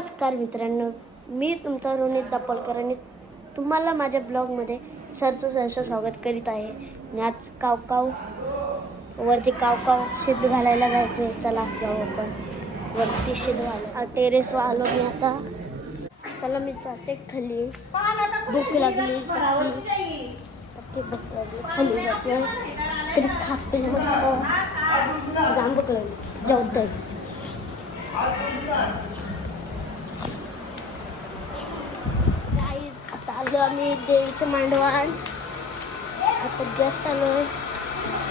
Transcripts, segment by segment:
नमस्कार मित्रांनो, मी तुमचा रोनित दापोलकर आणि तुम्हाला माझ्या ब्लॉगमध्ये सहर्ष स्वागत करीत आहे. आणि आज वरती काव शेत घालायला जायचे. चला जाऊ आपण वरती शेत घाला. टेरेसवर आलो मी आता. चला मी जाते खाली. भूक लागली खाली जाते. तरी खाते मस्त जाम भूक लागली. जेवतोय आता आलो आम्ही देवीचं मांडवान. आता जस्ट आलोय.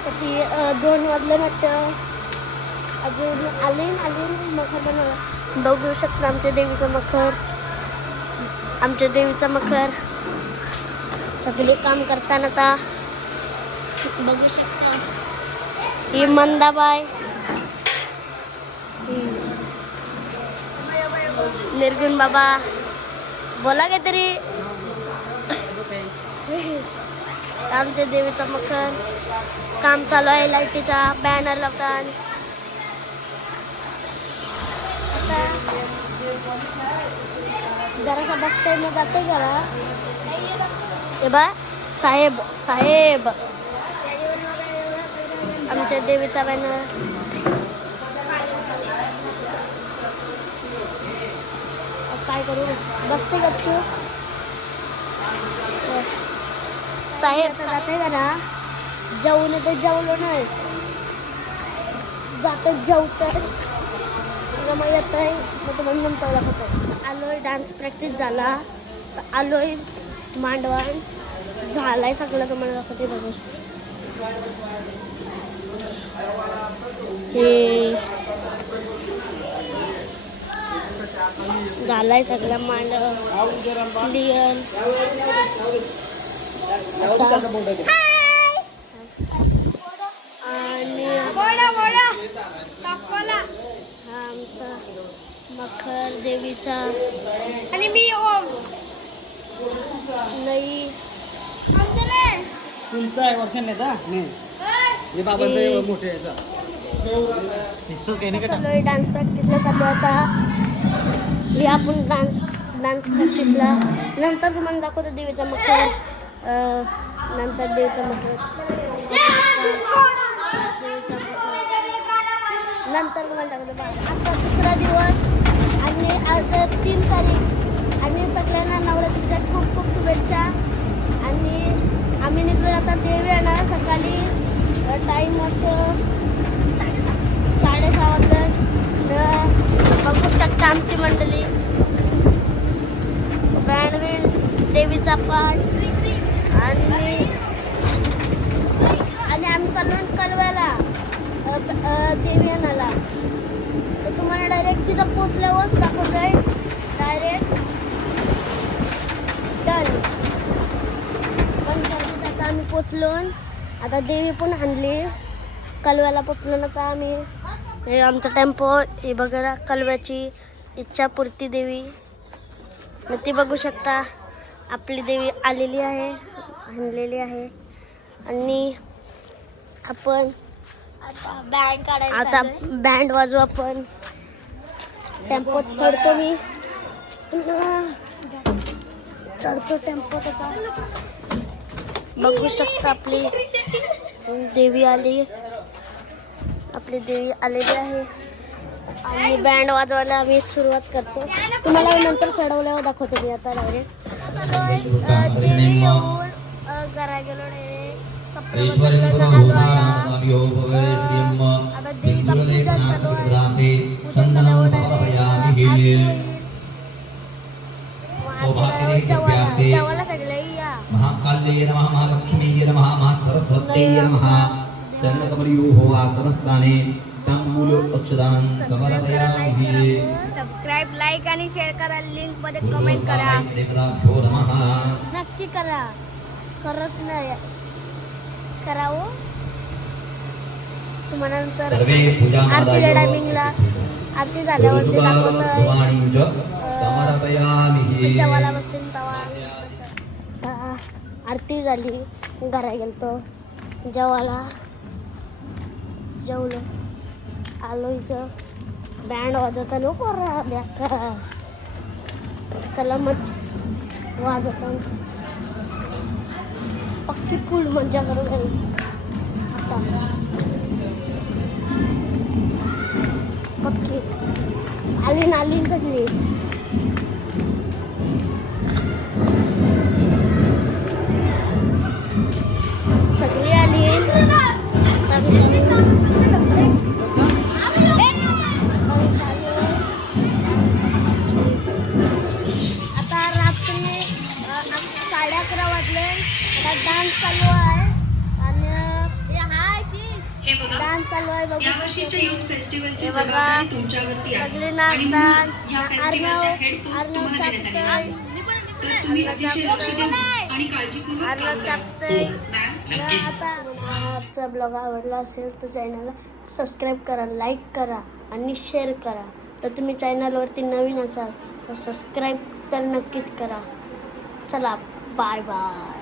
तर ती 2 वाजले वाटतं. अजून आले मखर बनवला. बघू शकता आमच्या देवीचं मखर सगळे काम करताना आता बघू शकता. ही मंदाबाई, निर्गुण बाबा, बोला काहीतरी. आमच्या देवीचा मखर काम चालू आहे. लाईटीचा बॅनर लावतात. आता जरासा बसतोय मग जाते घरा. हे बा साहेब आमच्या देवीचा बॅनर. काय करू, बसते गच्चू. साहेब जाते घरा. जेवलं तर जेवलो नाही, जातं जेवतं मग येत आहे. मग तुम्हाला नंतर दाखवतो. आलोय, डान्स प्रॅक्टिस झाला. तर आलोय मांडवान झालाय सगळं. तुम्हाला दाखवते बघा. हे झालाय सगळं मांडव क्लिअर. आणि हा आमचा मखर देवीचा. आणि मी ओम नाही तुमचा वर्षन नाही चालू डान्स प्रॅक्टिसला चालू आता. हे आपण डान्स प्रॅक्टिसला नंतर तुम्हाला दाखवतो देवीचा मखर. नंतर देवीचा मखर नंतर तुम्हाला दाखवतो. आता 2रा दिवस आणि आज 3 तारीख. आणि सगळ्यांना नवरात्रीच्या खूप खूप शुभेच्छा. आणि आम्ही निघलो आता देवी येणार सकाळी. टाईम होतं 6:30 वाजता. बघू शकता आमची मंडळी. बँड देवीचा पाठ. आणि आम्ही चाललो कलवायला देवी आणायला. तर तुम्हाला डायरेक्ट तिथं पोचल्यावरच दाखवत आहे. Direct done. पण आता आम्ही पोचलो. आता देवी पण आणली. कलव्याला पोचलो ना का आम्ही. हे आमचा टेम्पो. हे बघा कलव्याची इच्छापूर्ती देवी. मग ती बघू शकता. आपली देवी आलेली आहे, आणलेली आहे. आणि आपण आता बँड वाजवू. आपण टेम्पोत चढतो. मी चढतो टेम्पोत. आता बघू शकता आपली देवी आली. आपली देवी आलेली आहे. आणि बँड वाजवायला आम्ही सुरुवात करतो. तुम्हाला नंतर चढवल्यावर दाखवतो मी. आता डायरेक्ट देवी येऊन घरा गेलो. कपडे बदलून आलो. आता देवीचा पूजा चालू आहे. पूजन झाल्यावर जेवायला सगळे या. महाकाल्ये नमः महालक्ष्मीये नमः महासरस्वत्यै नमः चरणकमलयोः आसनस्थाने तांबूल अक्षदानं समर्पयामि. सबस्क्राईब, लाईक आणि शेअर करा. लिंक मध्ये कमेंट करा. नक्की करा. करत नाही करावं. तुम्हाला नंतर आरतीच्या टायमिंगला आरती झाल्यावरती दाखवतोय. जेवायला बसतील तेव्हा. आरती झाली, घरा गेलतो जेवायला. जेवलो. आलो इथं बँड वाजवता नको बेकार. चला मग वाजत पक्की फुल मजा करू आता पक्की आली सगळी सगळी आली आता रात्री 11:30 वाजले. आता डान्स चालू आहे आणि हे बघा, डान्स चालू आहे बघू यावर्षीच्या युथ फेस्टिवलची हे बघा, जबाबदारी तुमच्यावरती आहे सगळे आणि नाचतात. म्हणून ह्या फेस्टिवलच्या हेड पोस्ट तुम्हाला देण्यात आलेली आहे. तर तुम्ही अतिशय लक्ष देऊन आणि काळजीपूर्वक काम करा. चापतंय. नक्कीच. आता आजचा ब्लॉग आवडला असेल तर चॅनलला सबस्क्राईब करा, लाईक करा आणि शेअर करा. तर तुम्ही चॅनलवरती नवीन असाल तर सबस्क्राईब तर नक्कीच करा. चला बाय बाय.